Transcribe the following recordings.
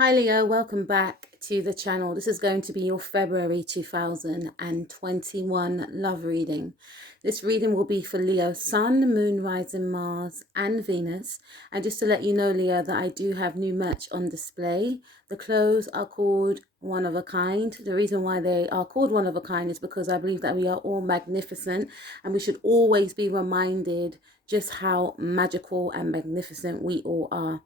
Hi Leo, welcome back to the channel. This is going to be your February 2021 love reading. This reading will be for Leo, Sun, Moon, Rising, Mars and Venus. And just to let you know, Leo, that I do have new merch on display. The clothes are called One of a Kind. The reason why they are called One of a Kind is because I believe that we are all magnificent and we should always be reminded just how magical and magnificent we all are.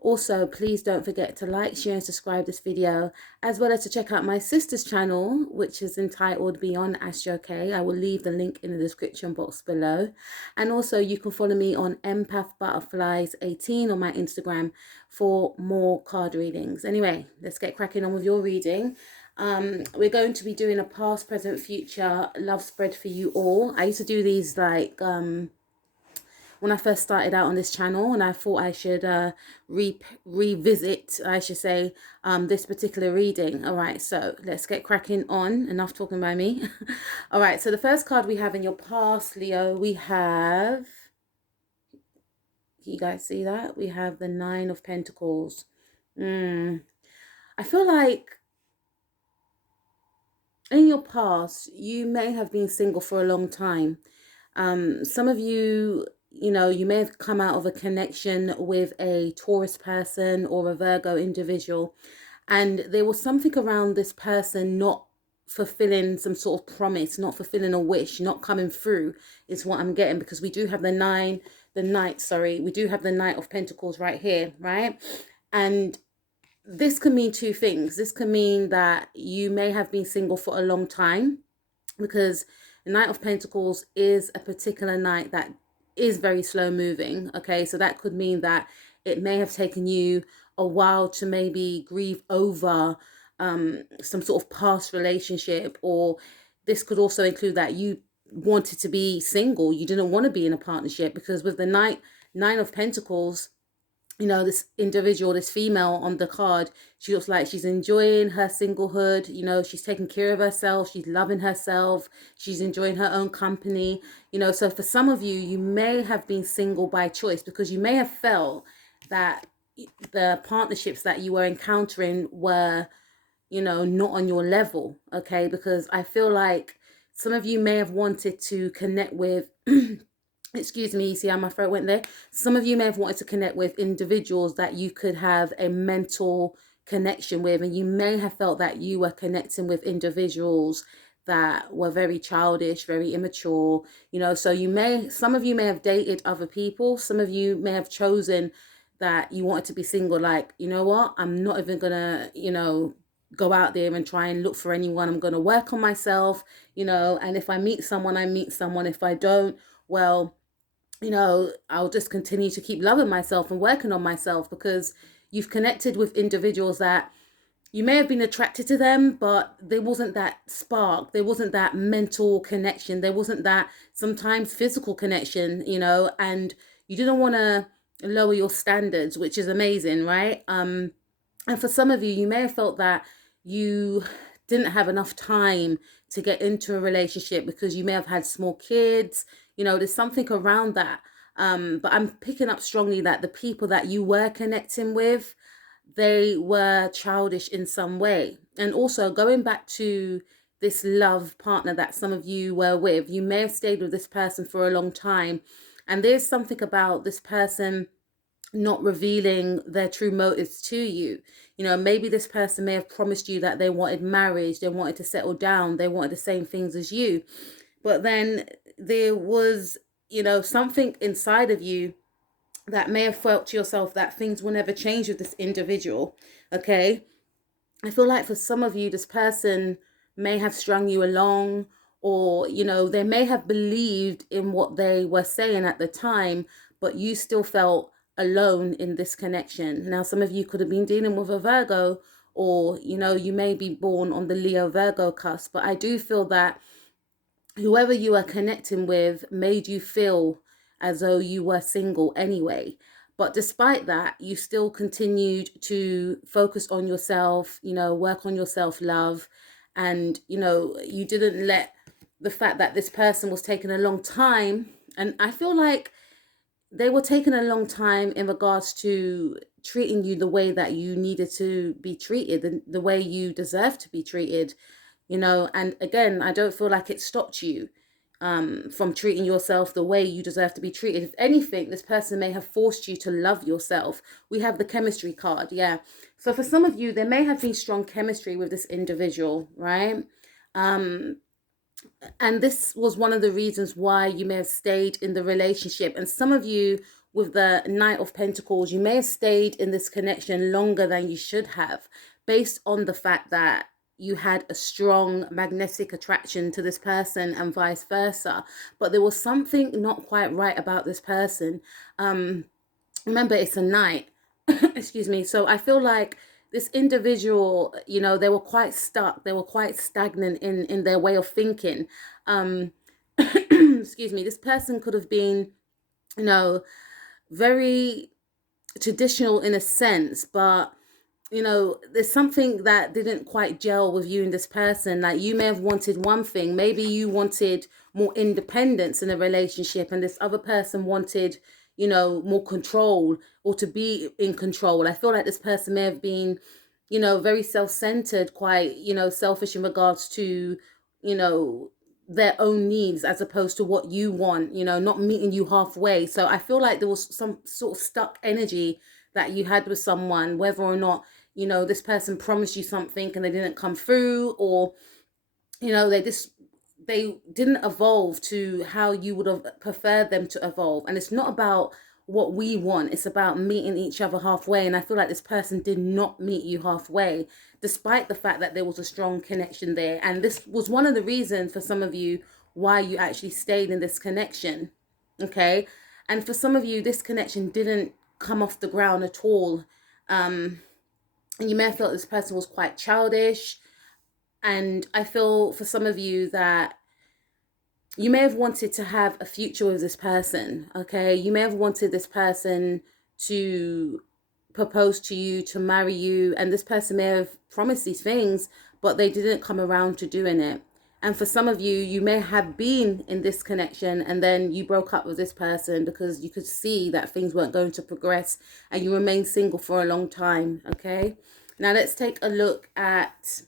Also, please don't forget to like, share and subscribe this video, as well as to check out my sister's channel, which is entitled Beyond Astro K. I will leave the link in the description box below. And also you can follow me on Empath Butterflies 18 on my Instagram for more card readings. Anyway, let's get cracking on with your reading. We're going to be doing a past, present, future love spread for you all. I used to do these like when I first started out on this channel, and I thought I should revisit, I should say, this particular reading. All right, so let's get cracking on. Enough talking by me. All right, so the first card we have in your past, Leo, we have, you guys see that? We have the Nine of Pentacles. I feel like in your past, you may have been single for a long time. Some of you, you may have come out of a connection with a Taurus person or a Virgo individual, and there was something around this person not fulfilling some sort of promise, not fulfilling a wish, not coming through, is what I'm getting, because we do have we do have the Knight of Pentacles right here, right? And this can mean two things. This can mean that you may have been single for a long time, because the Knight of Pentacles is a particular knight that is very slow moving. Okay, so that could mean that it may have taken you a while to maybe grieve over some sort of past relationship, or this could also include that you wanted to be single, you didn't want to be in a partnership, because with the Nine of Pentacles, this individual, this female on the card, she looks like she's enjoying her singlehood. She's taking care of herself, she's loving herself, she's enjoying her own company. So for some of you, you may have been single by choice, because you may have felt that the partnerships that you were encountering were, not on your level. Okay, because I feel like some of you may have wanted to connect with excuse me, you see how my throat went there? Some of you may have wanted to connect with individuals that you could have a mental connection with, and you may have felt that you were connecting with individuals that were very childish, very immature. So some of you may have dated other people. Some of you may have chosen that you wanted to be single, like, you know what, I'm not even gonna, go out there and try and look for anyone. I'm gonna work on myself, and if I meet someone, I meet someone. If I don't, well, I'll just continue to keep loving myself and working on myself, because you've connected with individuals that you may have been attracted to them, but there wasn't that spark, there wasn't that mental connection, there wasn't that sometimes physical connection, and you didn't want to lower your standards, which is amazing, right? And for some of you, you may have felt that you didn't have enough time to get into a relationship because you may have had small kids. There's something around that. But I'm picking up strongly that the people that you were connecting with, they were childish in some way. And also going back to this love partner that some of you were with, you may have stayed with this person for a long time. And there's something about this person not revealing their true motives to you. Maybe this person may have promised you that they wanted marriage, they wanted to settle down, they wanted the same things as you. But then there was, something inside of you that may have felt to yourself that things will never change with this individual. Okay. I feel like for some of you, this person may have strung you along, or, they may have believed in what they were saying at the time, but you still felt alone in this connection. Now, some of you could have been dealing with a Virgo, or, you may be born on the Leo Virgo cusp, but I do feel that whoever you are connecting with made you feel as though you were single anyway. But despite that, you still continued to focus on yourself, work on your self-love. And, you didn't let the fact that this person was taking a long time. And I feel like they were taking a long time in regards to treating you the way that you needed to be treated, the way you deserve to be treated, you know. And again, I don't feel like it stopped you from treating yourself the way you deserve to be treated. If anything, this person may have forced you to love yourself. We have the chemistry card, yeah. So for some of you, there may have been strong chemistry with this individual, right? Um, and this was one of the reasons why you may have stayed in the relationship. And some of you, with the Knight of Pentacles, you may have stayed in this connection longer than you should have, based on the fact that you had a strong magnetic attraction to this person and vice versa. But there was something not quite right about this person. Remember, it's a Knight. Excuse me. So I feel like this individual, you know, they were quite stuck. They were quite stagnant in their way of thinking. Excuse me. This person could have been, you know, very traditional in a sense, but you know, there's something that didn't quite gel with you and this person. Like, you may have wanted one thing. Maybe you wanted more independence in a relationship, and this other person wanted, you know, more control, or to be in control. I feel like this person may have been, you know, very self-centered, quite, you know, selfish in regards to, you know, their own needs, as opposed to what you want, you know, not meeting you halfway. So I feel like there was some sort of stuck energy that you had with someone, whether or not, you know, this person promised you something and they didn't come through, or, you know, they didn't evolve to how you would have preferred them to evolve. And it's not about what we want, it's about meeting each other halfway. And I feel like this person did not meet you halfway, despite the fact that there was a strong connection there. And this was one of the reasons for some of you why you actually stayed in this connection. Okay. And for some of you, this connection didn't come off the ground at all. And you may have felt this person was quite childish. And I feel for some of you that you may have wanted to have a future with this person, okay? You may have wanted this person to propose to you, to marry you, and this person may have promised these things, but they didn't come around to doing it. And for some of you, you may have been in this connection and then you broke up with this person because you could see that things weren't going to progress, and you remained single for a long time, okay? Now let's take a look at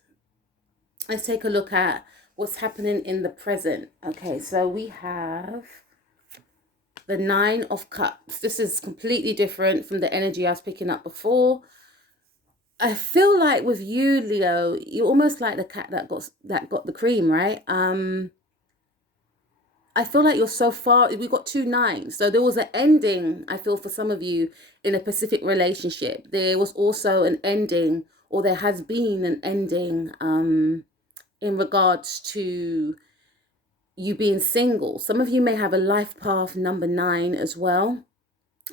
what's happening in the present. Okay, so we have the Nine of Cups. This is completely different from the energy I was picking up before. I feel like with you, Leo, you're almost like the cat that got the cream, right? I feel like you're so far. We got 2 9s, so there was an ending. I feel for some of you in a specific relationship. There was also an ending, or there has been an ending. In regards to you being single. Some of you may have a life path number 9 as well.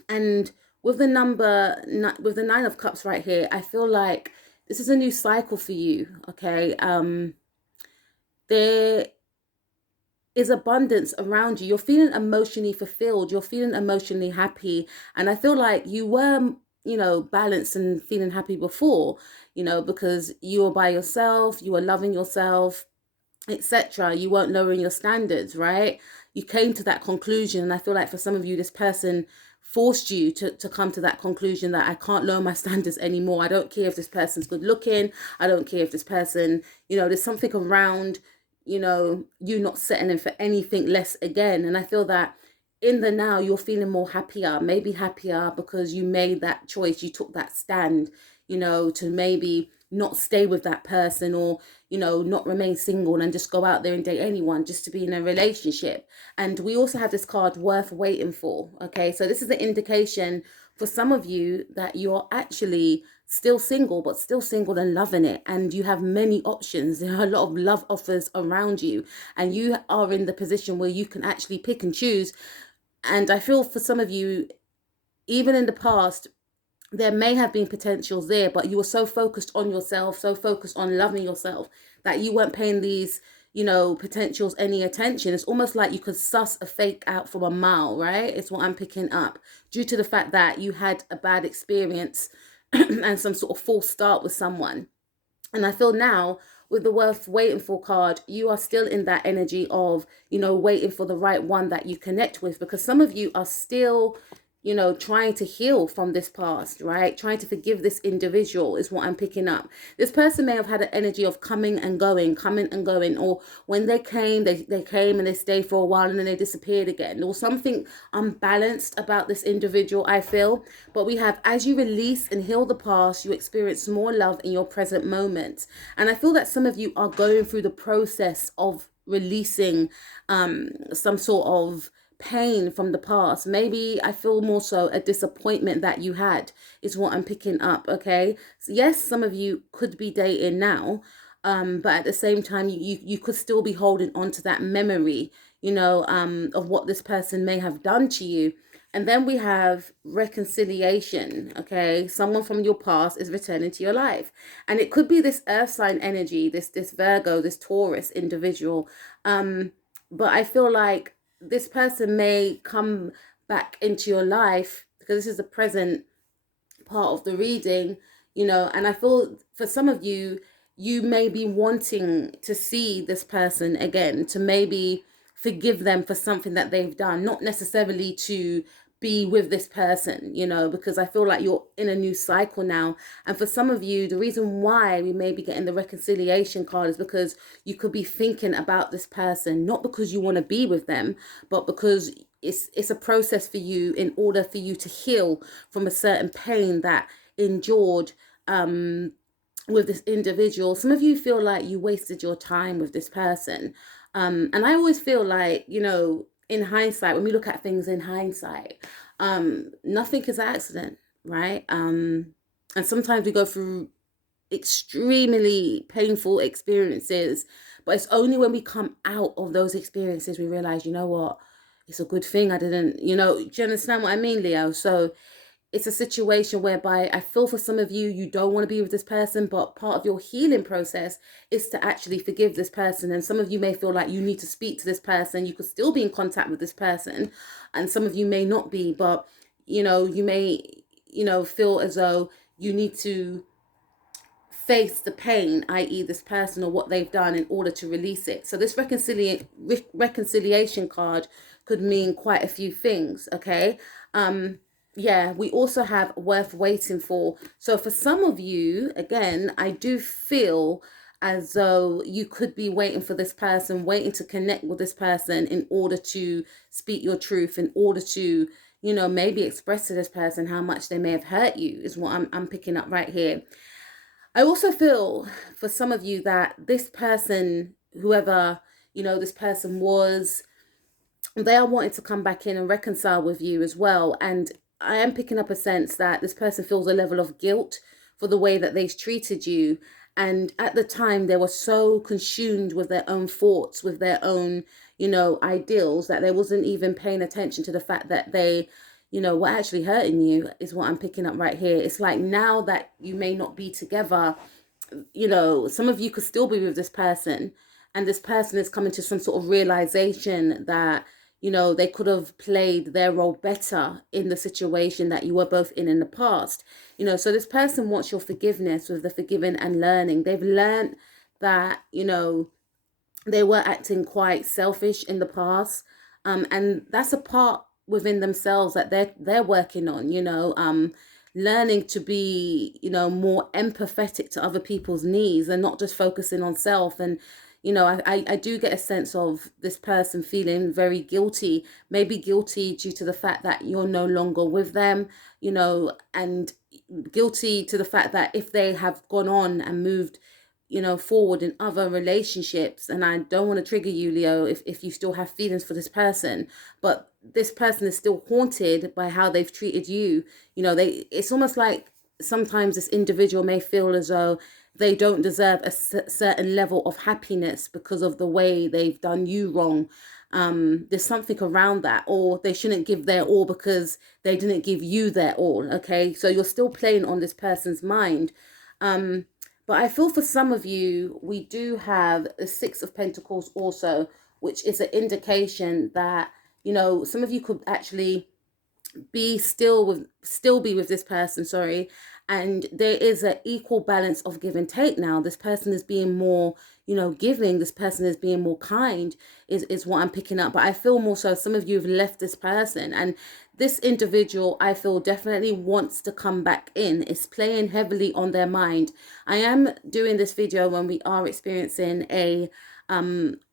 And with the Nine of Cups right here, I feel like this is a new cycle for you, okay? There is abundance around you. You're feeling emotionally fulfilled. You're feeling emotionally happy. And I feel like you were, you know, balanced and feeling happy before, you know, because you were by yourself, you were loving yourself, etc. You weren't lowering your standards, right? You came to that conclusion. And I feel like for some of you, this person forced you to come to that conclusion that I can't lower my standards anymore. I don't care if this person's good looking. I don't care if this person, you know, there's something around, you know, you not settling for anything less again. And I feel that in the now, you're feeling more happier, maybe happier because you made that choice. You took that stand, you know, to maybe not stay with that person, or, you know, not remain single and just go out there and date anyone just to be in a relationship. And we also have this card, worth waiting for. Okay, so this is an indication for some of you that you're actually still single, but still single and loving it. And you have many options. There are a lot of love offers around you, and you are in the position where you can actually pick and choose. And I feel for some of you, even in the past, there may have been potentials there, but you were so focused on yourself, so focused on loving yourself, that you weren't paying these, you know, potentials any attention. It's almost like you could suss a fake out from a mile, right? It's what I'm picking up, due to the fact that you had a bad experience and some sort of false start with someone. And I feel now, with the worth waiting for card, you are still in that energy of, you know, waiting for the right one that you connect with, because some of you are still, you know, trying to heal from this past, right? Trying to forgive this individual is what I'm picking up. This person may have had an energy of coming and going, or when they came, they came and they stayed for a while and then they disappeared again. There was something unbalanced about this individual, I feel. But we have, as you release and heal the past, you experience more love in your present moment. And I feel that some of you are going through the process of releasing some sort of pain from the past. Maybe I feel more so a disappointment that you had is what I'm picking up. Okay, so yes, some of you could be dating now, but at the same time you could still be holding on to that memory, you know, of what this person may have done to you. And then we have reconciliation. Okay, someone from your past is returning to your life, and it could be this earth sign energy, this Virgo, this Taurus individual. But I feel like this person may come back into your life because this is the present part of the reading, you know. And I feel for some of you, you may be wanting to see this person again, to maybe forgive them for something that they've done, not necessarily to be with this person, you know, because I feel like you're in a new cycle now. And for some of you, the reason why we may be getting the reconciliation card is because you could be thinking about this person, not because you want to be with them, but because it's a process for you in order for you to heal from a certain pain that endured with this individual. Some of you feel like you wasted your time with this person. And I always feel like, you know, in hindsight, when we look at things in hindsight, nothing is an accident, right? And sometimes we go through extremely painful experiences, but it's only when we come out of those experiences we realize, you know what, it's a good thing I didn't, you know. Do you understand what I mean, Leo? So it's a situation whereby I feel for some of you, you don't want to be with this person, but part of your healing process is to actually forgive this person. And some of you may feel like you need to speak to this person. You could still be in contact with this person, and some of you may not be, but you know, you may, you know, feel as though you need to face the pain, i.e. this person or what they've done, in order to release it. So this reconciliation card could mean quite a few things, okay? Yeah, we also have worth waiting for. So for some of you, again, I do feel as though you could be waiting for this person, waiting to connect with this person in order to speak your truth, in order to, you know, maybe express to this person how much they may have hurt you, is what I'm picking up right here. I also feel for some of you that this person, whoever, you know, this person was, they are wanting to come back in and reconcile with you as well. And I am picking up a sense that this person feels a level of guilt for the way that they've treated you. And at the time, they were so consumed with their own thoughts, with their own, you know, ideals, that they wasn't even paying attention to the fact that they, you know, were actually hurting you, is what I'm picking up right here. It's like now that you may not be together, you know, some of you could still be with this person, and this person is coming to some sort of realization that, you know, they could have played their role better in the situation that you were both in the past. You know, so this person wants your forgiveness with the forgiving and learning. They've learned that, you know, they were acting quite selfish in the past. And that's a part within themselves that they're working on, you know, learning to be, you know, more empathetic to other people's needs and not just focusing on self. And you know, I do get a sense of this person feeling very guilty, maybe guilty due to the fact that you're no longer with them, you know, and guilty to the fact that if they have gone on and moved, you know, forward in other relationships. And I don't want to trigger you, Leo, if you still have feelings for this person, but this person is still haunted by how they've treated you. You know, it's almost like sometimes this individual may feel as though they don't deserve a certain level of happiness because of the way they've done you wrong. There's something around that, or they shouldn't give their all because they didn't give you their all. Okay, so you're still playing on this person's mind. But I feel for some of you, we do have the Six of Pentacles also, which is an indication that, you know, some of you could actually still be with this person, sorry, and there is an equal balance of give and take now. This person is being more, you know, giving. This person is being more kind, is what I'm picking up. But I feel more so some of you have left this person, and this individual, I feel, definitely wants to come back in. It's playing heavily on their mind. I am doing this video when we are experiencing a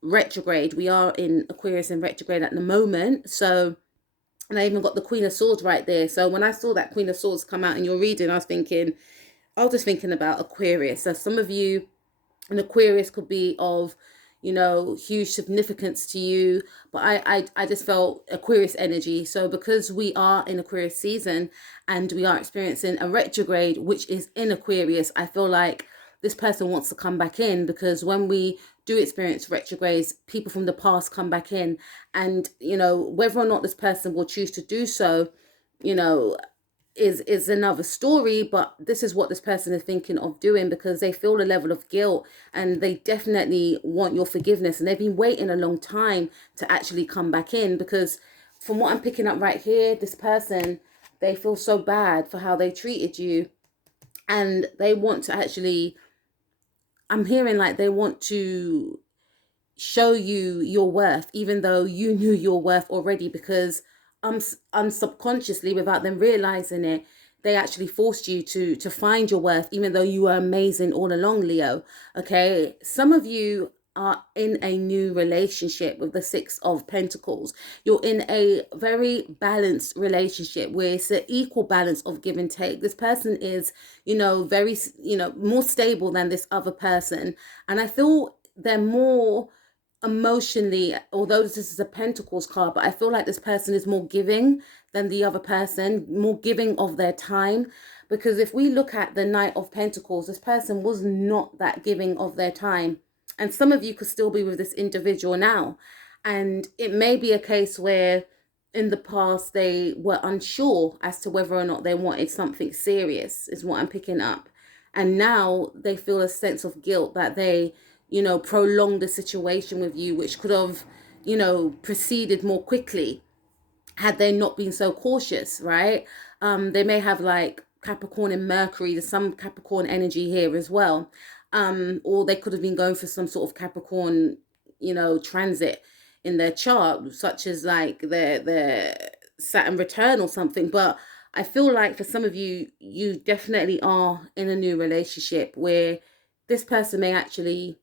retrograde. We are in Aquarius in retrograde at the moment. So, and I even got the Queen of Swords right there. So when I saw that Queen of Swords come out in your reading, I was just thinking about Aquarius. So some of you, an Aquarius could be of, you know, huge significance to you, but I just felt Aquarius energy. So because we are in Aquarius season and we are experiencing a retrograde which is in Aquarius, I feel like this person wants to come back in, because when we do experience retrogrades, people from the past come back in, and you know, whether or not this person will choose to do so, you know, is another story. But this is what this person is thinking of doing, because they feel a level of guilt and they definitely want your forgiveness, and they've been waiting a long time to actually come back in, because from what I'm picking up right here, this person, they feel so bad for how they treated you, and they want to actually, I'm hearing like they want to show you your worth, even though you knew your worth already, because unsubconsciously, without them realizing it, they actually forced you to find your worth, even though you were amazing all along, Leo. Okay, some of you are in a new relationship with the Six of Pentacles. You're in a very balanced relationship where it's an equal balance of give and take. This person is, you know, very, you know, more stable than this other person, and I feel they're more emotionally, although this is a Pentacles card, but I feel like this person is more giving than the other person, more giving of their time. Because if we look at the Knight of Pentacles, this person was not that giving of their time, and some of you could still be with this individual now, and it may be a case where in the past they were unsure as to whether or not they wanted something serious, is what I'm picking up, and now they feel a sense of guilt that they, you know, prolong the situation with you, which could have, you know, proceeded more quickly had they not been so cautious, right? They may have like Capricorn and Mercury. There's some Capricorn energy here as well. Or they could have been going for some sort of Capricorn, you know, transit in their chart, such as like their Saturn return or something. But I feel like for some of you, you definitely are in a new relationship where this person may actually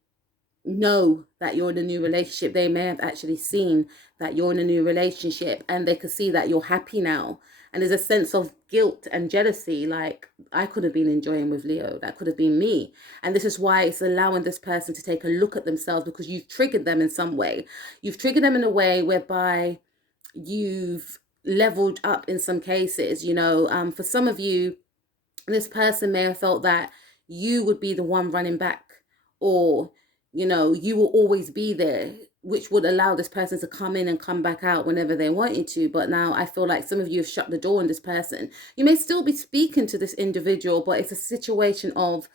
know that you're in a new relationship. They may have actually seen that you're in a new relationship, and they could see that you're happy now, and there's a sense of guilt and jealousy, like, I could have been enjoying with Leo, that could have been me. And this is why it's allowing this person to take a look at themselves, because you've triggered them in some way. You've triggered them in a way whereby you've leveled up in some cases, you know. For some of you, this person may have felt that you would be the one running back, or, you know, you will always be there, which would allow this person to come in and come back out whenever they wanted to. But now I feel like some of you have shut the door on this person. You may still be speaking to this individual, but it's a situation of,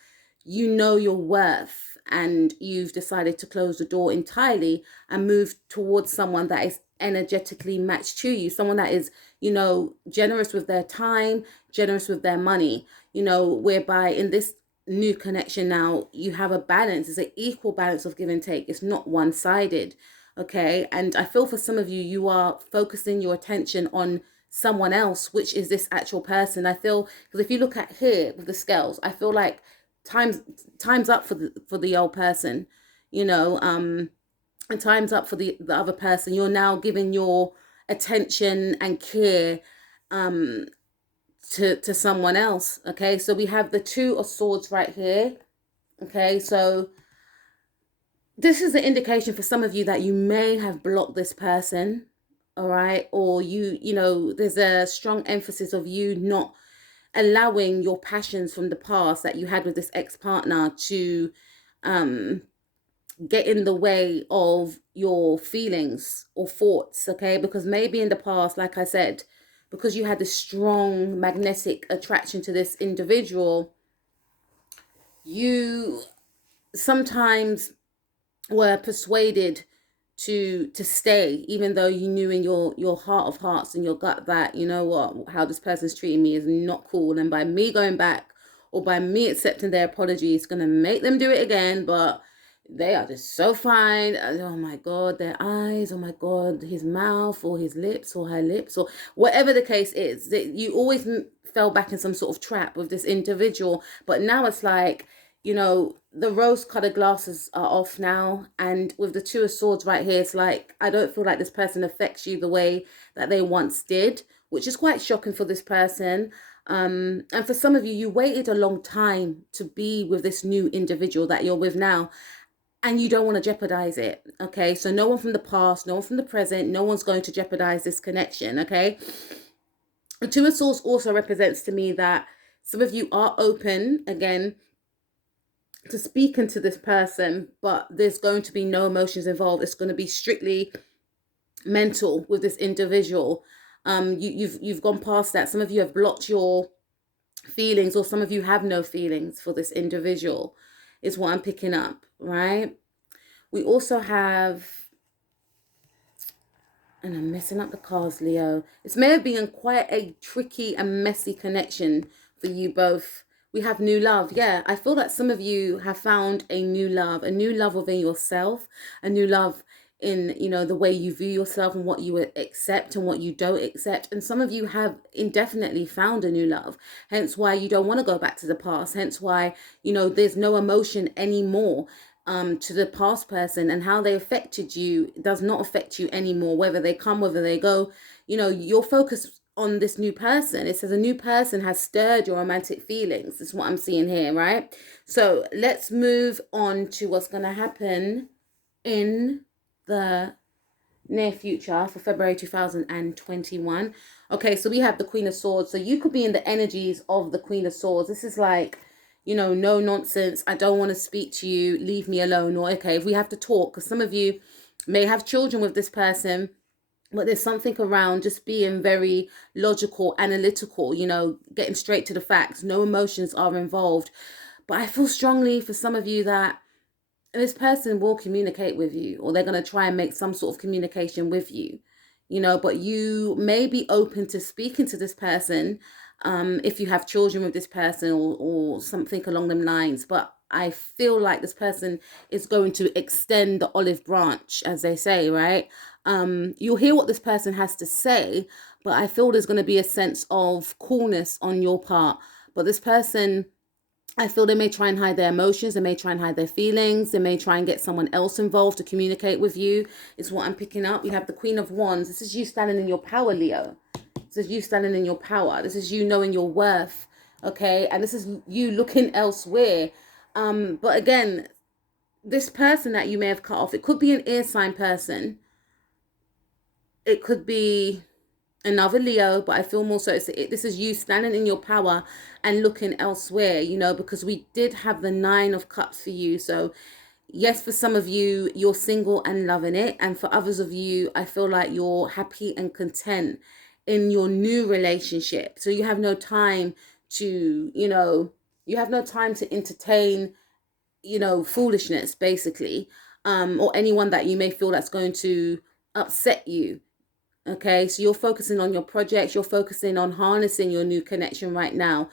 you know, your worth, and you've decided to close the door entirely and move towards someone that is energetically matched to you, someone that is, you know, generous with their time, generous with their money, you know, whereby in this new connection now you have a balance. It's an equal balance of give and take. It's not one-sided. Okay, and I feel for some of you, you are focusing your attention on someone else, which is this actual person. I feel, because if you look at here with the scales, I feel like time's up for the old person, you know, and time's up for the other person. You're now giving your attention and care to someone else. Okay, so we have the Two of Swords right here. Okay, so this is the indication for some of you that you may have blocked this person, all right, or you know, there's a strong emphasis of you not allowing your passions from the past that you had with this ex-partner to get in the way of your feelings or thoughts. Okay, because maybe in the past, like I said, because you had this strong magnetic attraction to this individual, you sometimes were persuaded to stay, even though you knew in your heart of hearts and your gut that, you know what, how this person's treating me is not cool, and by me going back or by me accepting their apology, it's going to make them do it again. But They are just so fine. Oh my God, their eyes. Oh my God, his mouth or his lips or her lips or whatever the case is. That you always fell back in some sort of trap with this individual. But now it's like, the rose-colored glasses are off now. And with the Two of Swords right here, it's like, I don't feel like this person affects you the way that they once did, which is quite shocking for this person. And for some of you, you waited a long time to be with this new individual that you're with now, and you don't want to jeopardize it. Okay, so no one from the past, no one from the present, no one's going to jeopardize this connection. Okay, the Two of Swords also represents to me that some of you are open again to speaking to this person, but there's going to be no emotions involved. It's going to be strictly mental with this individual. You've gone past that. Some of you have blocked your feelings, or some of you have no feelings for this individual, is what I'm picking up, right? We also have, and I'm messing up the cards, Leo. This may have been quite a tricky and messy connection for you both. We have new love. Yeah, I feel that some of you have found a new love within yourself, a new love in, the way you view yourself and what you accept and what you don't accept. And some of you have indefinitely found a new love, hence why you don't want to go back to the past, hence why, there's no emotion anymore to the past person, and how they affected you does not affect you anymore, whether they come, whether they go. Your focus on this new person. It says a new person has stirred your romantic feelings. That's what I'm seeing here, right? So let's move on to what's going to happen in the near future for February 2021. Okay, so we have the Queen of Swords. So you could be in the energies of the Queen of Swords. This is like, no nonsense. I don't want to speak to you. Leave me alone. Or, okay, if we have to talk, because some of you may have children with this person, but there's something around just being very logical, analytical, getting straight to the facts. No emotions are involved. But I feel strongly for some of you that this person will communicate with you, or they're going to try and make some sort of communication with you, but you may be open to speaking to this person if you have children with this person, or something along them lines. But I feel like this person is going to extend the olive branch, as they say, right? You'll hear what this person has to say, but I feel there's going to be a sense of coolness on your part. But this person, I feel they may try and hide their emotions. They may try and hide their feelings. They may try and get someone else involved to communicate with you. It's what I'm picking up. We have the Queen of Wands. This is you standing in your power, Leo. This is you standing in your power. This is you knowing your worth. Okay. And this is you looking elsewhere. But again, this person that you may have cut off, it could be an air sign person. It could be another Leo, but I feel more so this is you standing in your power and looking elsewhere, because we did have the Nine of Cups for you. So yes, for some of you, you're single and loving it. And for others of you, I feel like you're happy and content in your new relationship. So you have no time to, you have no time to entertain, foolishness, basically, or anyone that you may feel that's going to upset you. Okay, so you're focusing on your projects, you're focusing on harnessing your new connection right now.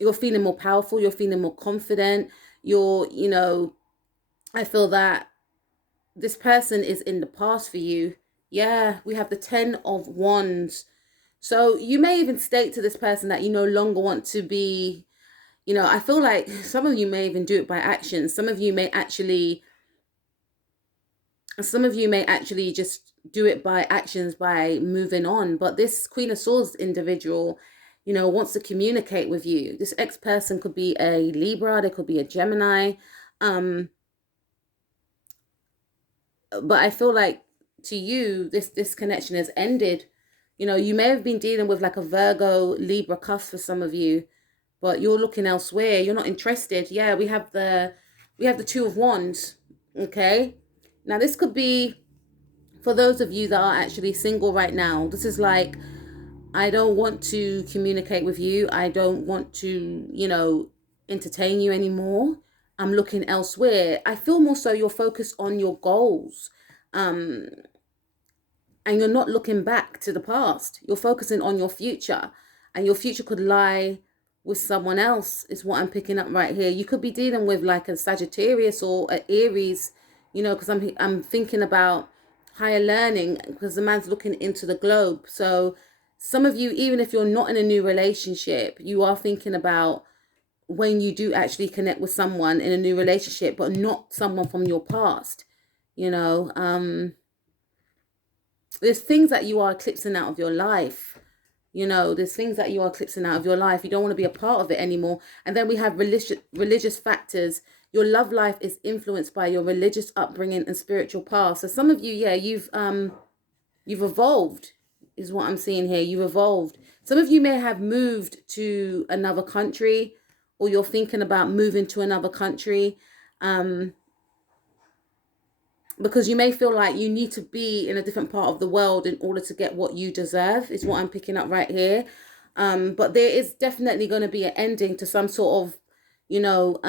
You're feeling more powerful, you're feeling more confident. I feel that this person is in the past for you. Yeah, we have the 10 of Wands. So you may even state to this person that you no longer want to be, I feel like some of you may even do it by action. Some of you may actually just do it by actions, by moving on. But this Queen of Swords individual, wants to communicate with you. This ex-person could be a Libra, they could be a Gemini. But I feel like to you, this connection has ended. You may have been dealing with like a Virgo, Libra cusp for some of you, but you're looking elsewhere. You're not interested. Yeah, we have the Two of Wands. Okay. Now this could be for those of you that are actually single right now. This is like, I don't want to communicate with you. I don't want to, entertain you anymore. I'm looking elsewhere. I feel more so you're focused on your goals. And you're not looking back to the past. You're focusing on your future. And your future could lie with someone else is what I'm picking up right here. You could be dealing with like a Sagittarius or an Aries, you know, because I'm thinking about higher learning, because the man's looking into the globe. So some of you, even if you're not in a new relationship, you are thinking about when you do actually connect with someone in a new relationship, but not someone from your past. You know, there's things that you are eclipsing out of your life. You know, there's things that you are eclipsing out of your life. You don't want to be a part of it anymore. And then we have religious factors. Your love life is influenced by your religious upbringing and spiritual path. So some of you, yeah, you've evolved, is what I'm seeing here. You've evolved. Some of you may have moved to another country, or you're thinking about moving to another country. Because you may feel like you need to be in a different part of the world in order to get what you deserve, is what I'm picking up right here. But there is definitely going to be an ending to some sort of, you know,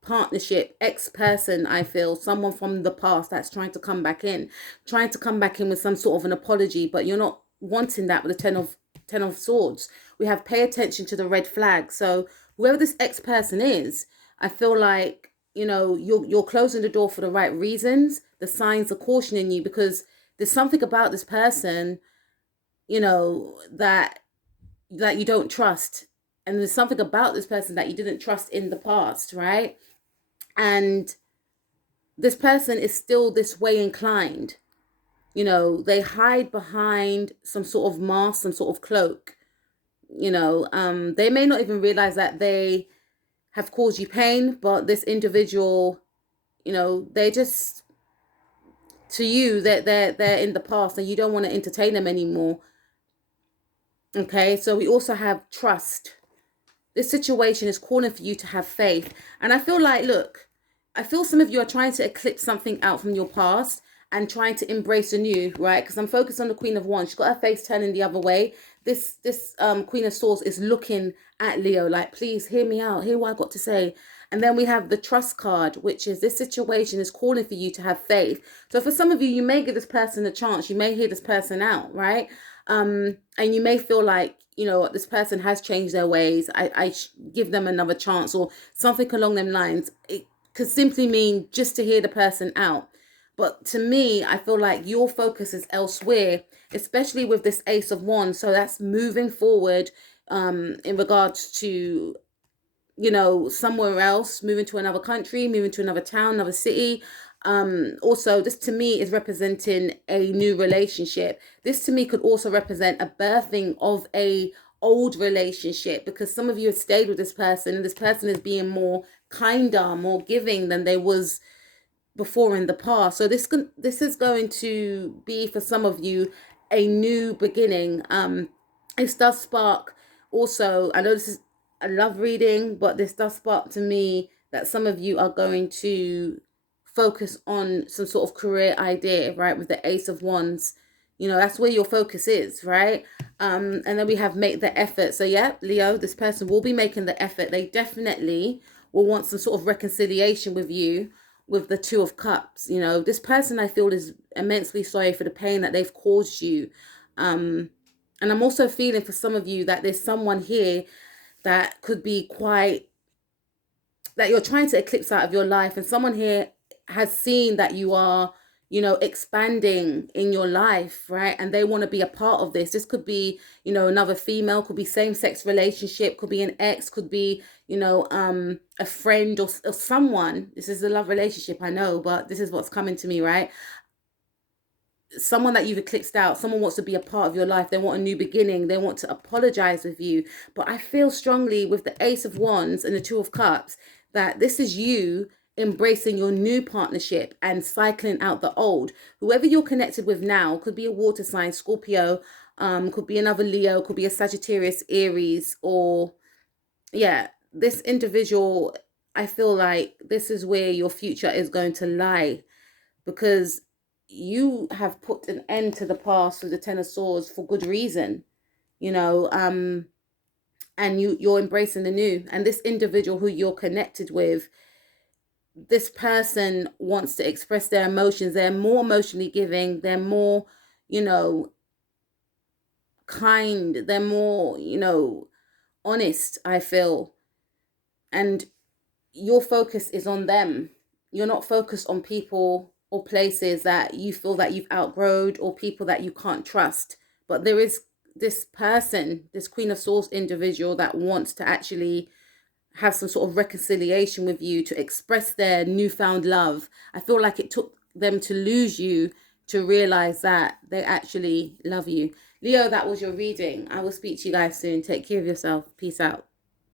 partnership, ex-person. I feel someone from the past that's trying to come back in with some sort of an apology, but you're not wanting that with the ten of swords. We have pay attention to the red flag. So whoever this ex-person is, I feel like, you know, you're closing the door for the right reasons. The signs are cautioning you, because there's something about this person, you know, that you don't trust, and there's something about this person that you didn't trust in the past, right? And this person is still this way inclined. You know, they hide behind some sort of mask, some sort of cloak. You know, they may not even realize that they have caused you pain, but this individual, you know, they just, to you, that they're in the past and you don't want to entertain them anymore. Okay, so we also have trust. This situation is calling for you to have faith. And I feel like, look, I feel some of you are trying to eclipse something out from your past and trying to embrace a new, right? Because I'm focused on the Queen of Wands. She's got her face turning the other way. This Queen of Swords is looking at Leo like, please hear me out, hear what I got to say. And then we have the trust card, which is this situation is calling for you to have faith. So for some of you, you may give this person a chance. You may hear this person out, right? And you may feel like, you know, this person has changed their ways. I give them another chance, or something along them lines. It could simply mean just to hear the person out. But to me, I feel like your focus is elsewhere, especially with this Ace of Wands. So that's moving forward in regards to, you know, somewhere else, moving to another country, moving to another town, another city. Also, this to me is representing a new relationship. This to me could also represent a birthing of a old relationship, because some of you have stayed with this person and this person is being more kinder, more giving than they was before in the past. So this is going to be, for some of you, a new beginning. This does spark also, I know this is a love reading, but this does spark to me that some of you are going to focus on some sort of career idea, right? With the Ace of Wands, you know, that's where your focus is, right? And then we have make the effort. So yeah, Leo, this person will be making the effort. They definitely will want some sort of reconciliation with you, with the Two of Cups. You know, this person, I feel, is immensely sorry for the pain that they've caused you. And I'm also feeling for some of you that there's someone here that could be quite, that you're trying to eclipse out of your life, and someone here has seen that you are, you know, expanding in your life, right? And they want to be a part of this. This could be, you know, another female, could be same-sex relationship, could be an ex, could be, you know, a friend, or someone. This is a love relationship, I know, but this is what's coming to me, right? Someone that you've eclipsed out, someone wants to be a part of your life. They want a new beginning. They want to apologize with you. But I feel strongly with the Ace of Wands and the Two of Cups that this is you embracing your new partnership and cycling out the old. Whoever you're connected with now could be a water sign, Scorpio, could be another Leo, could be a Sagittarius, Aries, or yeah, this individual, I feel like this is where your future is going to lie, because you have put an end to the past with the Ten of Swords for good reason, you know, and you're embracing the new. And this individual who you're connected with, this person wants to express their emotions. They're more emotionally giving. They're more, you know, kind. They're more, you know, honest, I feel. And your focus is on them. You're not focused on people or places that you feel that you've outgrown, or people that you can't trust. But there is this person, this Queen of Swords individual, that wants to actually have some sort of reconciliation with you, to express their newfound love. I feel like it took them to lose you to realize that they actually love you. Leo, that was your reading. I will speak to you guys soon. Take care of yourself. Peace out.